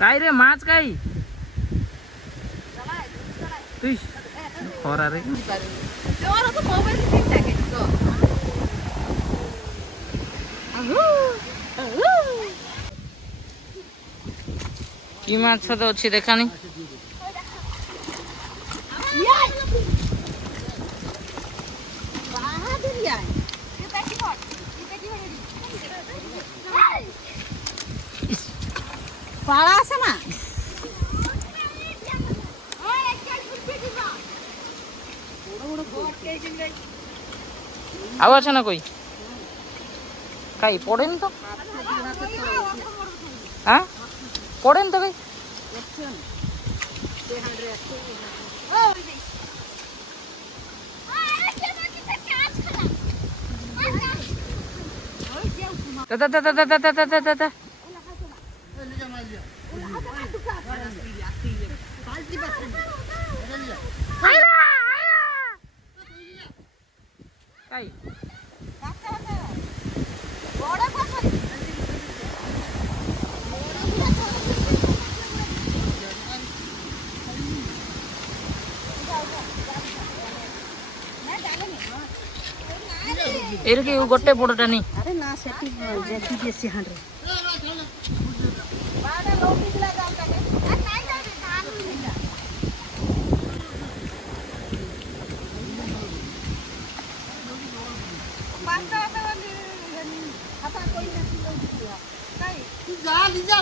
काय रे माछ काय তুই খরা রে কি মাছ তো ଅଛି দেখানি পাড়া আছে না আও আছে না কই কাই পড়েন তো হ্যাঁ পড়েন তো কই দাদা দাদা দাদা দাদা দাদা দাদা কাই ଏଇଠି ଗୋଟେ ବଡଟା ନି আরে না সেটি যেটি বেশি হাঁড়ে যা